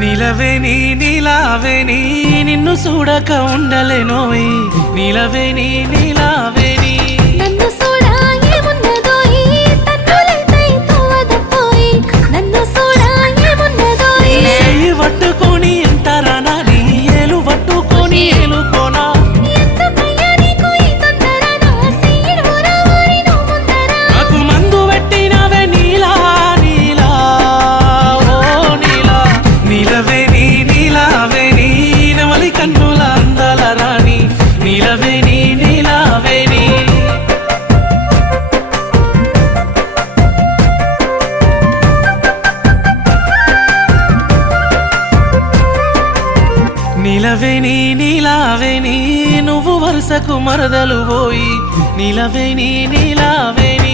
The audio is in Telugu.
నిలవేని నీలావేని నిన్ను చూడక ఉండలేనోయ్ నిలవేని నీలావేని నన్ను చూడా ఏమున్నదోయి తన్నులైతే తోవదపోయి నన్ను చూడా ఏమున్నదోయి చెయ్యి పట్టుకొని ఎంతరానా నీ ఏలు పట్టుకొని ఏలుకోనా ఎందుకయ్యా నీకు ఈ తొందర నా సీడు ఊరవారి నువ్వు ముందర నాకు మందు పెట్టినవే నీలా నీలా ఓ నీలా నీలవేని నీలావేని నవలి కన్నుల అందాల రాణి నీలవేని నీలావేని నీలవేని నీలావేని నువ్వు వరుసకు మరదలు పోయి నీలవేని నీలావేని